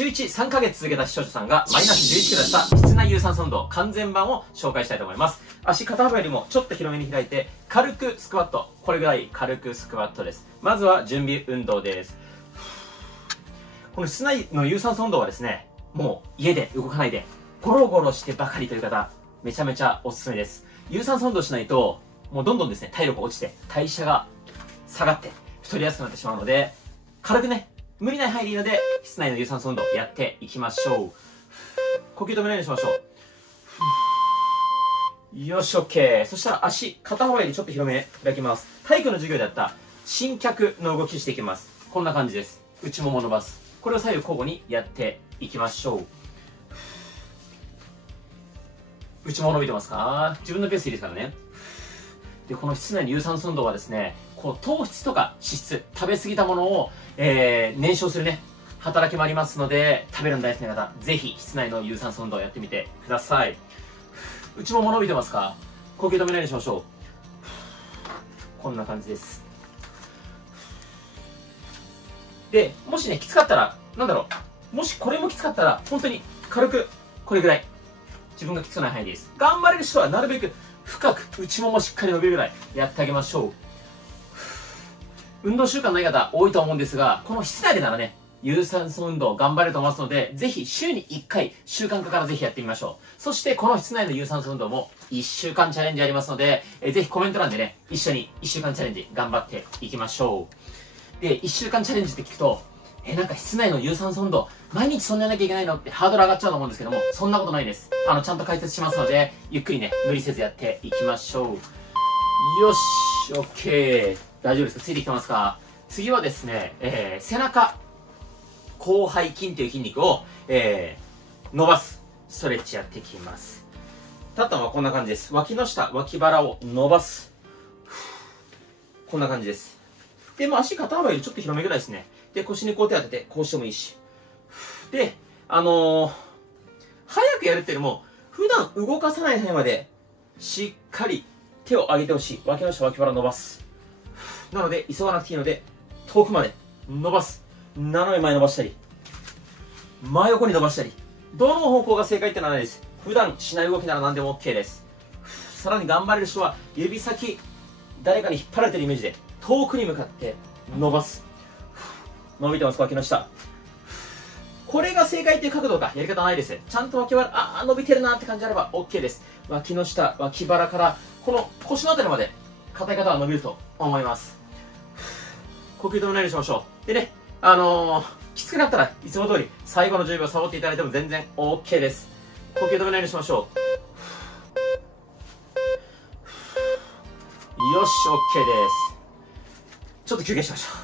週1、3ヶ月続けた視聴者さんがマイナス11キロだった室内有酸素運動完全版を紹介したいと思います。足肩幅よりもちょっと広めに開いて、軽くスクワット。これぐらい軽くスクワットです。まずは準備運動です。この室内の有酸素運動はですね、もう家で動かないで、ゴロゴロしてばかりという方、めちゃめちゃおすすめです。有酸素運動しないと、もうどんどんですね、体力が落ちて、代謝が下がって、太りやすくなってしまうので、軽くね、無理ない範囲でいいので、室内の有酸素運動やっていきましょう。呼吸止めないようにしましょう。よし、OK。そしたら足、肩幅よりちょっと広め開きます。体育の授業でやった伸脚の動きしていきます。こんな感じです。内もも伸ばす。これを左右交互にやっていきましょう。内もも伸びてますか？自分のペースいいですからね。で、この室内の有酸素運動はですね、こう糖質とか脂質、食べ過ぎたものを、燃焼するね、働きもありますので、食べるの大好きな方、ぜひ室内の有酸素運動をやってみてください。内もも伸びてますか？呼吸止めないようにしましょう。こんな感じです。で、もしね、きつかったら、もしこれもきつかったら、本当に軽く、これぐらい。自分がきつくない範囲です。頑張れる人はなるべく深く内ももしっかり伸びるぐらいやってあげましょう。運動習慣ない方多いと思うんですが、この室内でならね、有酸素運動頑張れると思いますので、ぜひ週に1回習慣化からぜひやってみましょう。そしてこの室内の有酸素運動も1週間チャレンジありますので、ぜひコメント欄でね、一緒に1週間チャレンジ頑張っていきましょう。で、1週間チャレンジって聞くと、なんか室内の有酸素運動、毎日そんなやらなきゃいけないのってハードル上がっちゃうと思うんですけども、そんなことないです。ちゃんと解説しますので、ゆっくりね、無理せずやっていきましょう。よし、OK。大丈夫ですか？ついてきてますか？次はですね、背中、広背筋という筋肉を、伸ばすストレッチやっていきます。立ったのはこんな感じです。脇の下、脇腹を伸ばす。こんな感じです。で、もう足肩幅よりちょっと広めぐらいですね。で、腰にこう手当てて、こうしてもいいし。で、早くやるっていうよりも、普段動かさない範囲まで、しっかり手を上げてほしい。脇の下、脇腹伸ばす。なので、急がなくていいので、遠くまで伸ばす。斜め前伸ばしたり、真横に伸ばしたり、どの方向が正解ってのはないです。普段しない動きなら何でも OK です。さらに頑張れる人は、指先、誰かに引っ張られてるイメージで、遠くに向かって伸ばす。伸びてますか？脇の下。これが正解っていう角度か、やり方ないです。ちゃんと脇腹、伸びてるなって感じであれば OK です。脇の下、脇腹から、この腰のあたりまで、硬い方は伸びると思います。呼吸止めないようにしましょう。でね、きつくなったらいつも通り最後の10秒サボっていただいても全然 OK です。呼吸止めないようにしましょう。よし、OK です。ちょっと休憩しましょう。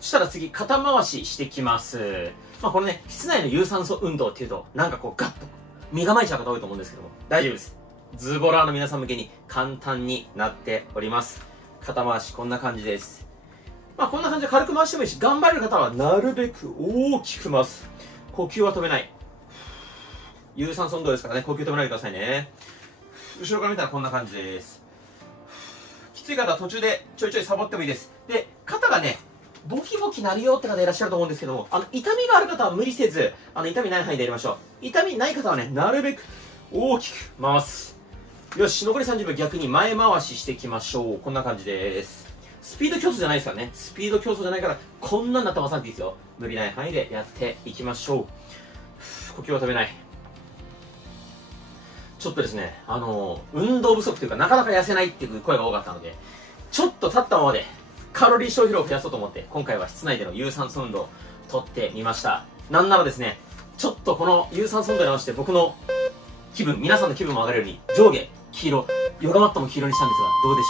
そしたら次、肩回ししてきます。これね、室内の有酸素運動っていうと、なんかこうガッと身構えちゃう方多いと思うんですけども、大丈夫です。ズボラーの皆さん向けに簡単になっております。肩回しこんな感じです。こんな感じで軽く回してもいいし、頑張れる方はなるべく大きく回す。呼吸は止めない。有酸素運動ですからね、呼吸止めないでくださいね。後ろから見たらこんな感じです。きつい方は途中でちょいちょいサボってもいいです。で、肩がね、ボキボキなるよって方いらっしゃると思うんですけども、痛みがある方は無理せず、痛みない範囲でやりましょう。痛みない方はね、なるべく大きく回す。よし、残り30秒逆に前回ししていきましょう。こんな感じです。スピード競争じゃないですからね。スピード競争じゃないから、こんなんなってまさんでいいですよ。無理ない範囲でやっていきましょう。呼吸は止めない。ちょっとですね、運動不足というか、なかなか痩せないっていう声が多かったので、ちょっと立ったままで、カロリー消費量を増やそうと思って、今回は室内での有酸素運動をとってみました。なんならですね、ちょっとこの有酸素運動に合わせて僕の気分、皆さんの気分も上がれるように、上下、黄色、ヨガマットも黄色にしたんですが、どうでしょ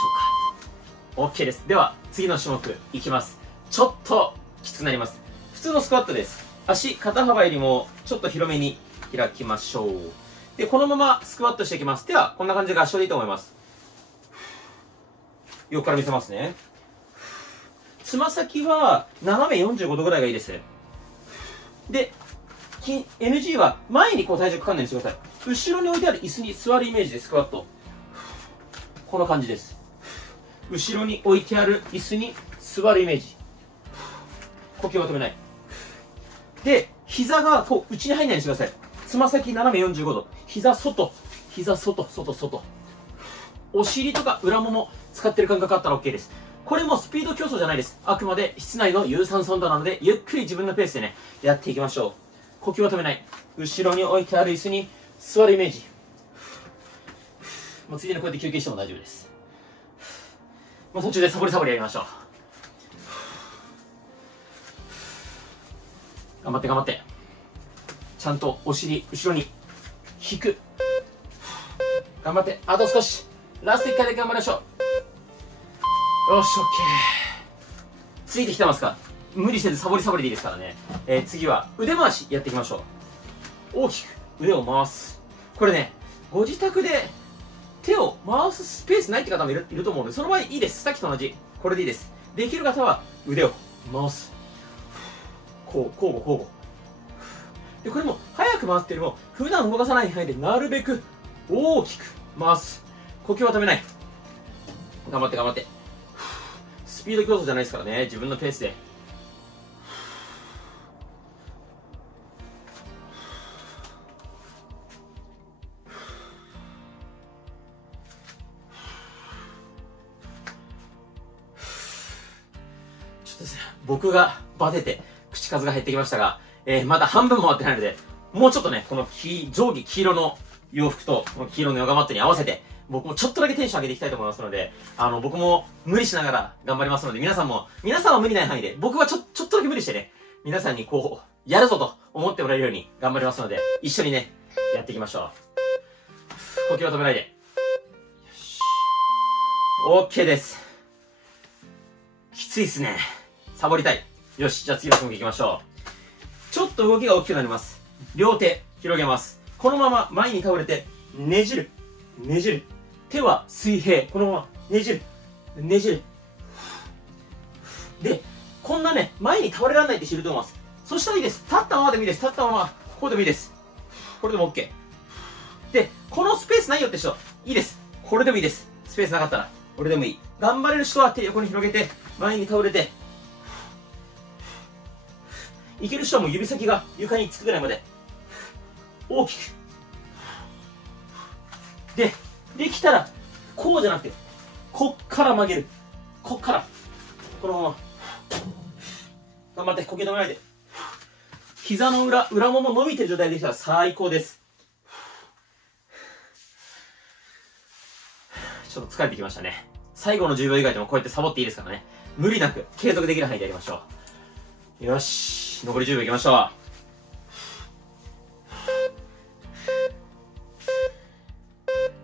うか？ OK です。では、次の種目いきます。ちょっときつくなります。普通のスクワットです。足、肩幅よりもちょっと広めに開きましょう。で、このままスクワットしていきます。では、こんな感じで合掌でいいと思います。横から見せますね。つま先は斜め45度ぐらいがいいです。で、NG は前にこう体重かかんないようにしてください。後ろに置いてある椅子に座るイメージでスクワット。この感じです。後ろに置いてある椅子に座るイメージ。呼吸を止めない。で、膝がこう内に入んないようにしてください。つま先斜め45度。膝外。膝外、外、外。お尻とか裏もも使ってる感覚あったら OK です。これもスピード競争じゃないです。あくまで室内の有酸素運動なので、ゆっくり自分のペースでね、やっていきましょう。呼吸は止めない。後ろに置いてある椅子に座るイメージ。もうついでにこうやって休憩しても大丈夫です。もう途中でサボりサボりやりましょう。頑張って頑張って。ちゃんとお尻、後ろに引く。頑張って。あと少し。ラスト1回で頑張りましょう。よし、OK。ついてきてますか？無理せずサボりサボりでいいですからね。次は腕回しやっていきましょう。大きく腕を回す。これね、ご自宅で手を回すスペースないって方もいると思うので、その場合いいです。さっきと同じ。これでいいです。できる方は腕を回す。こう、交互交互。で、これも早く回ってるよりも、普段動かさない範囲でなるべく大きく回す。呼吸は止めない。頑張って頑張って。スピード競争じゃないですからね。自分のペースで。ちょっとですね、僕がバテて口数が減ってきましたが、まだ半分も終わってないので、もうちょっとね、この上下黄色の洋服と、この黄色のヨガマットに合わせて、僕もちょっとだけテンション上げていきたいと思いますので、僕も無理しながら頑張りますので、皆さんは無理ない範囲で、僕はちょっとだけ無理してね、皆さんにこう、やるぞと思ってもらえるように頑張りますので、一緒にね、やっていきましょう。呼吸は止めないで。よし。OK です。きついっすね。サボりたい。よし、じゃあ次の種目いきましょう。ちょっと動きが大きくなります。両手、広げます。このまま前に倒れて、ねじる。ねじる。手は水平。このまま、ねじる。ねじる。で、こんなね、前に倒れられないって知ると思います。そしたらいいです。立ったままでもいいです。立ったまま、こうでもいいです。これでも OK。で、このスペースないよって人、いいです。これでもいいです。スペースなかったら、これでもいい。頑張れる人は手横に広げて、前に倒れて、いける人はもう指先が床につくぐらいまで、大きく。で、できたら、こうじゃなくて、こっから曲げる。こっから。このまま。頑張って、呼吸止めないで。膝の裏もも伸びてる状態でできたら最高です。ちょっと疲れてきましたね。最後の10秒以外でもこうやってサボっていいですからね。無理なく、継続できる範囲でやりましょう。よし。残り10秒いきましょう。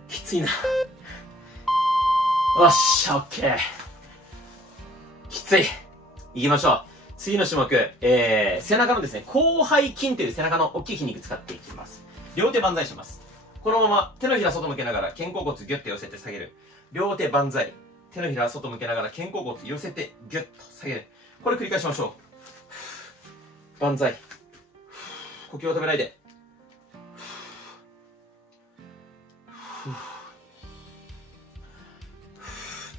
きついな。よっしゃ、オッケー。きつい。行きましょう。次の種目、背中のですね、広背筋という背中の大きい筋肉使っていきます。両手万歳します。このまま手のひら外向けながら肩甲骨ギュッと寄せて下げる。両手万歳。手のひら外向けながら肩甲骨寄せてギュッと下げる。これ繰り返しましょう。万歳。呼吸を止めないで。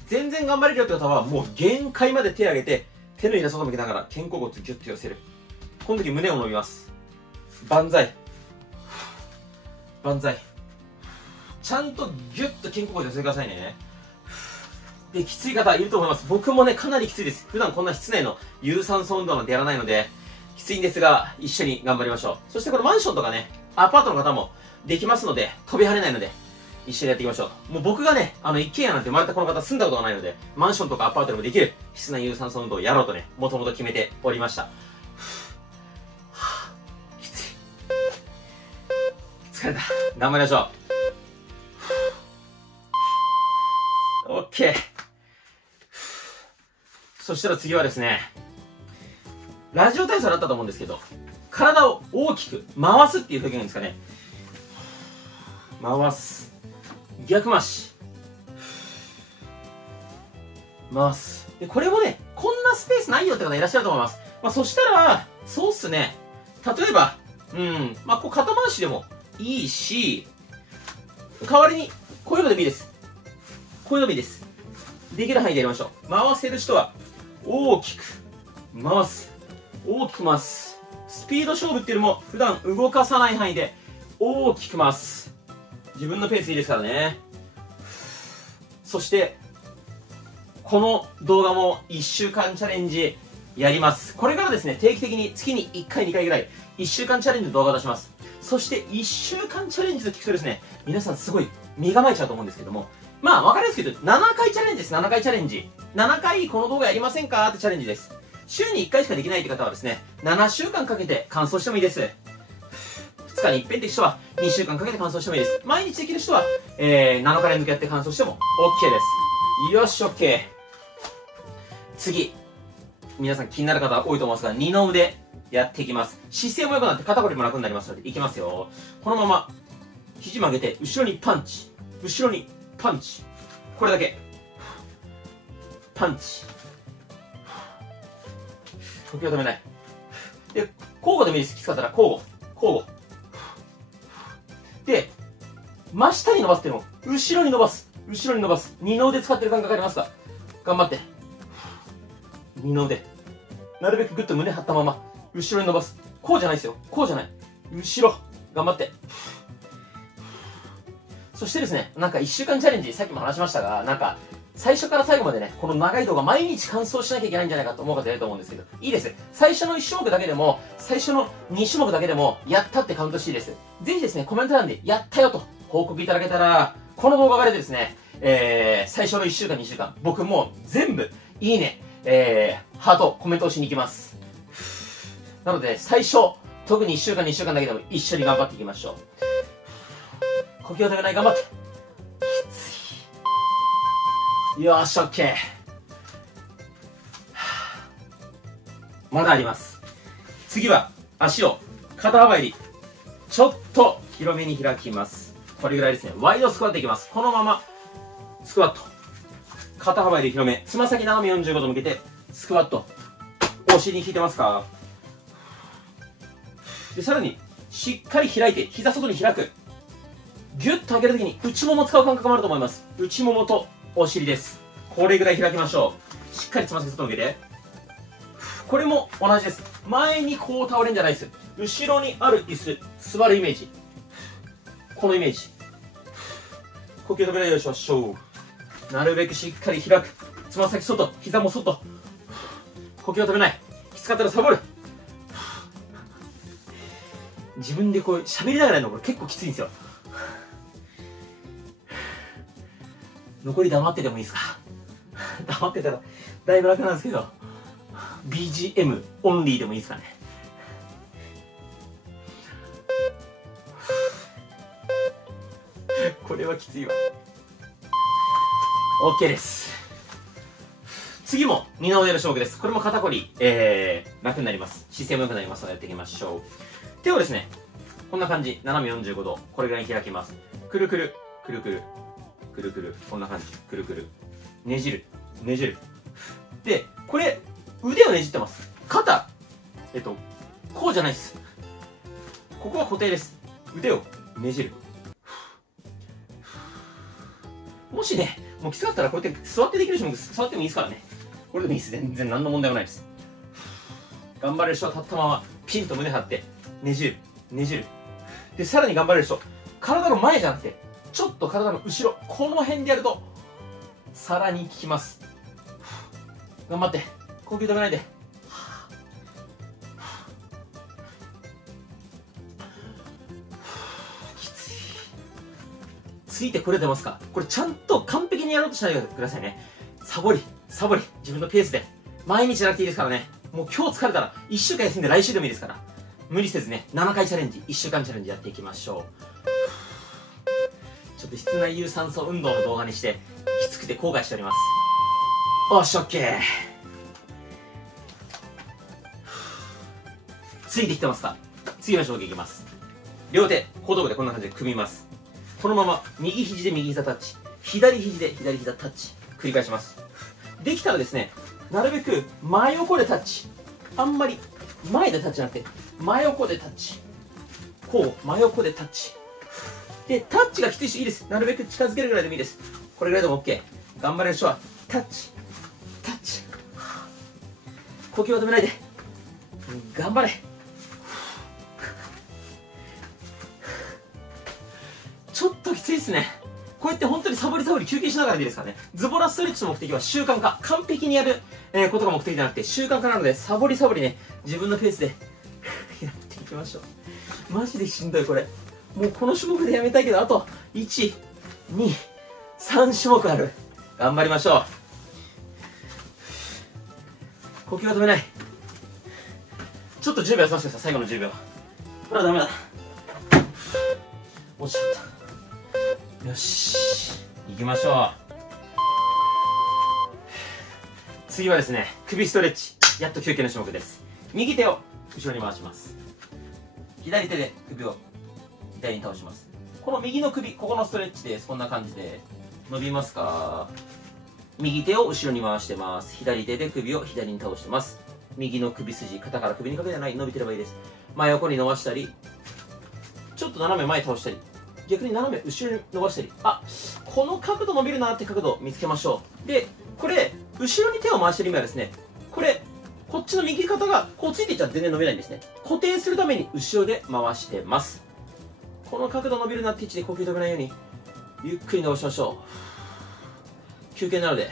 全然頑張れるよって方はもう限界まで手を上げて手のひら外向けながら肩甲骨ギュッと寄せる。この時胸を伸びます。万歳。万歳。ちゃんとギュッと肩甲骨寄せてくださいね。で、きつい方いると思います。僕もね、かなりきついです。普段こんな室内の有酸素運動なんてやらないので、きついんですが、一緒に頑張りましょう。そしてこのマンションとかね、アパートの方もできますので、飛び跳ねないので、一緒にやっていきましょう。もう僕がね、一軒家なんて生まれたこの方住んだことがないので、マンションとかアパートでもできる室内有酸素運動をやろうとね、もともと決めておりました。きつい。疲れた。頑張りましょう。オッケー。そしたら次はですね、ラジオ体操だったと思うんですけど、体を大きく回すっていう表現ですかね。回す。逆回し。回す。で、これもね、こんなスペースないよって方いらっしゃると思います。そしたら、そうっすね。例えば、こう肩回しでもいいし、代わりに、こういうのでもいいです。こういうのでもいいです。できる範囲でやりましょう。回せる人は、大きく回す。大きく回す。スピード勝負っていうのも普段動かさない範囲で大きく回す。自分のペースいいですからね。そしてこの動画も1週間チャレンジやります。これからですね、定期的に月に1回2回ぐらい1週間チャレンジの動画を出します。そして1週間チャレンジと聞くとですね、皆さんすごい身構えちゃうと思うんですけども、まあ分かりやすく言うと7回チャレンジです。7回チャレンジ。7回この動画やりませんかってチャレンジです。週に1回しかできないって方はですね、7週間かけて完走してもいいです。2日に一遍って人は2週間かけて完走してもいいです。毎日できる人は、7日連続やって完走しても OK です。よし、OK。次。皆さん気になる方多いと思いますが、二の腕やっていきます。姿勢も良くなって肩こりも楽になりますので、いきますよ。このまま、肘曲げて、後ろにパンチ。後ろにパンチ。これだけ。パンチ。呼吸を止めない。で、交互でもいいです。きつかったら交互。交互。で、真下に伸ばすっていうのを、後ろに伸ばす。後ろに伸ばす。二の腕使ってる感覚ありますか？頑張って。二の腕。なるべくグッと胸張ったまま、後ろに伸ばす。こうじゃないですよ。こうじゃない。後ろ。頑張って。そしてですね、なんか1週間チャレンジ、さっきも話しましたが、なんか、最初から最後までね、この長い動画毎日完走しなきゃいけないんじゃないかと思う方いると思うんですけど、いいです。最初の1種目だけでも、最初の2種目だけでも、やったってカウントしていいです。ぜひですね、コメント欄で、やったよと報告いただけたら、この動画が出てですね、最初の1週間、2週間、僕もう全部、いいね、ハート、コメントをしに行きます。なので、最初、特に1週間、2週間だけでも一緒に頑張っていきましょう。呼吸を止めない、頑張って。きつい。よーし、オッケー。まだあります。次は、足を肩幅入り。ちょっと広めに開きます。これぐらいですね。ワイドスクワットいきます。このまま、スクワット。肩幅入り広め。つま先斜め45度向けて、スクワット。お尻に引いてますか？で、さらに、しっかり開いて、膝外に開く。ギュッと上げるときに、内もも使う感覚もあると思います。内ももとお尻です。これぐらい開きましょう。しっかりつま先外向けて。これも同じです。前にこう倒れるんじゃないです。後ろにある椅子、座るイメージ。このイメージ。呼吸止めないようにしましょう。なるべくしっかり開く。つま先外、膝も外。呼吸を止めない。きつかったらサボる。自分でこう喋りながらやるのこれ結構きついんですよ。残り黙っててもいいですか？黙ってたらだいぶ楽なんですけど、 BGM オンリーでもいいですかね。これはきついわ。 OK です。次も二の腕の種目です。これも肩こり、楽になります。姿勢も良くなりますのでやっていきましょう。手をですね、こんな感じ、斜め45度、これぐらいに開きます。くるくる、くるくる、くるくる、こんな感じ、くるくる、ねじる、ねじる。で、これ、腕をねじってます。肩、こうじゃないです。ここは固定です。腕をねじる。もしね、もうきつかったらこうやって座ってできる種目、座ってもいいですからね。これでもいいです。全然何の問題もないです。頑張れる人は立ったまま、ピンと胸張って、ねじる、ねじる。で、さらに頑張れる人、体の前じゃなくて、ちょっと体の後ろ、この辺でやると、さらに効きます。頑張って、呼吸止めないで。きつい。ついてこれてますか？これちゃんと完璧にやろうとしないでくださいね。サボり、サボり、自分のペースで。毎日じゃなくていいですからね。もう今日疲れたら、1週間休んで来週でもいいですから。無理せずね、7回チャレンジ、1週間チャレンジやっていきましょう。ちょっと室内有酸素運動の動画にして、きつくて後悔しております。おし、オッケー。ついてきてますか？次の種目いきます。両手、後頭部でこんな感じで組みます。このまま、右肘で右膝タッチ。左肘で左膝タッチ。繰り返します。できたらですね、なるべく真横でタッチ。あんまり前でタッチじゃなくて、真横でタッチ。こう、真横でタッチ。で、タッチがきついしいいです。なるべく近づけるぐらいでもいいです。これぐらいでも OK。頑張れる人は、タッチ、タッチ。呼吸を止めないで。頑張れ。ちょっときついですね。こうやって本当にサボり休憩しながらでいいですからね。ズボラストレッチの目的は習慣化。完璧にやる、ことが目的じゃなくて習慣化なので、サボりね、自分のペースでやっていきましょう。マジでしんどいこれ。もうこの種目でやめたいけど、あと、1、2、3種目ある。頑張りましょう。呼吸は止めない。ちょっと10秒休ませてください、最後の10秒。これはダメだ。落ちちゃった。よし。行きましょう。次はですね、首ストレッチ。やっと休憩の種目です。右手を後ろに回します。左手で首を左に倒します。この右の首、ここのストレッチです。こんな感じで。伸びますか？右手を後ろに回してます。左手で首を左に倒してます。右の首筋、肩から首にかけてない、伸びてればいいです。真横に伸ばしたり、ちょっと斜め前倒したり、逆に斜め後ろに伸ばしたり、あ、この角度伸びるなって角度を見つけましょう。で、これ、後ろに手を回してる意味はですね、これ、こっちの右肩がこうついていっちゃ全然伸びないんですね。固定するために後ろで回してます。この角度伸びるなって位置で呼吸止めないように、ゆっくり伸ばしましょう。休憩なので、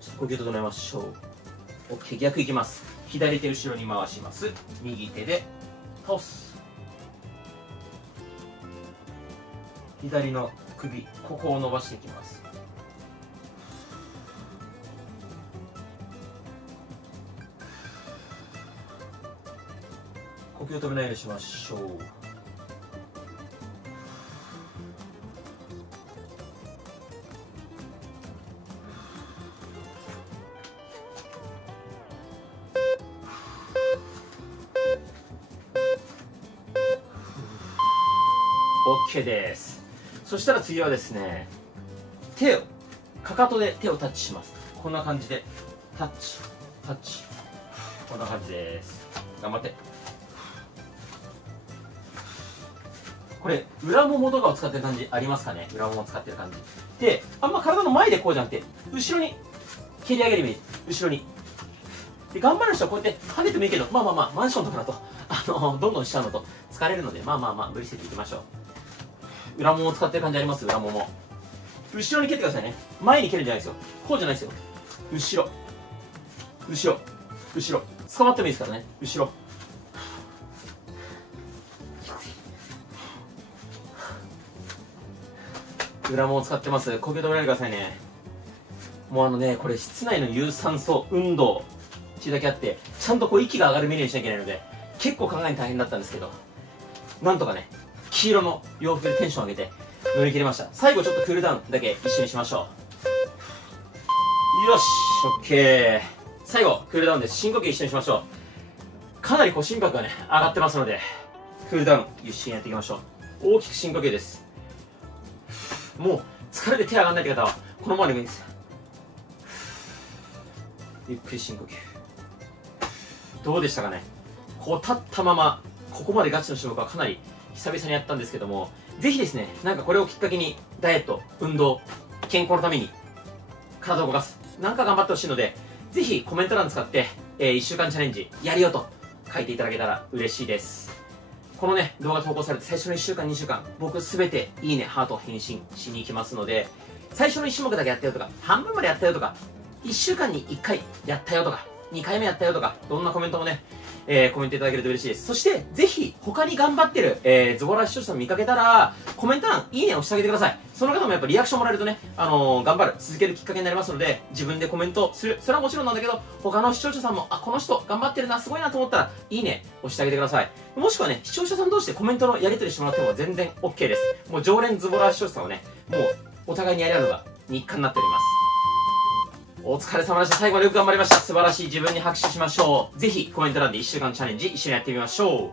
ちょっと呼吸整えましょう。OK、逆いきます。左手後ろに回します。右手で倒す。左の首、ここを伸ばしていきます。呼吸を止めないようにしましょう。OK です。そしたら次はですね、かかとで手をタッチします。こんな感じでタッチタッチ、こんな感じです。頑張って。これ裏ももとかを使ってる感じありますかね。裏ももを使ってる感じで、あんま体の前でこうじゃなくて後ろに蹴り上げるイメージ。後ろにで、頑張る人はこうやって跳ねてもいいけど、まあマンションとかだとどんどんしちゃうのと疲れるので、無理せずいきましょう。裏ももを使ってる感じあります。裏もも後ろに蹴ってくださいね。前に蹴るんじゃないですよ。こうじゃないですよ。後ろ後ろ後ろ、捕まってもいいですからね。後ろ裏ももを使ってます。呼吸止めないでくださいね。もうこれ室内の有酸素運動っていうだけあって、ちゃんとこう息が上がるメニューにしなきゃいけないので、結構考えに大変だったんですけど、なんとかね、黄色の洋服でテンション上げて乗り切りました。最後ちょっとクールダウンだけ一緒にしましょう。よし、OK。最後クールダウンです。深呼吸一緒にしましょう。かなり心拍がね上がってますので、クールダウン一緒にやっていきましょう。大きく深呼吸です。もう疲れて手上がらないって方はこのままでもいいです。ゆっくり深呼吸。どうでしたかね。こう立ったままここまでガチの種目はかなり久々にやったんですけども、ぜひですね、これをきっかけにダイエット、運動、健康のために体を動かす、頑張ってほしいので、ぜひコメント欄使って、1週間チャレンジやるよと書いていただけたら嬉しいです。このね、動画投稿されて最初の1週間、2週間、僕すべていいね、ハート返信しに行きますので、最初の1種目だけやったよとか、半分までやったよとか、1週間に1回やったよとか、2回目やったよとか、どんなコメントもね、コメントいただけると嬉しいです。そして、ぜひ、他に頑張ってる、ズボラ視聴者さん見かけたら、コメント欄、いいねをしてあげてください。その方もやっぱリアクションもらえるとね、頑張る、続けるきっかけになりますので、自分でコメントする。それはもちろんなんだけど、他の視聴者さんも、この人頑張ってるな、すごいなと思ったら、いいねをしてあげてください。もしくはね、視聴者さん同士でコメントのやり取りしてもらっても全然 OK です。もう常連ズボラ視聴者さんはね、もうお互いにやり合うのが日課になっております。お疲れ様でした。最後までよく頑張りました。素晴らしい。自分に拍手しましょう。ぜひコメント欄で1週間チャレンジ一緒にやってみましょう。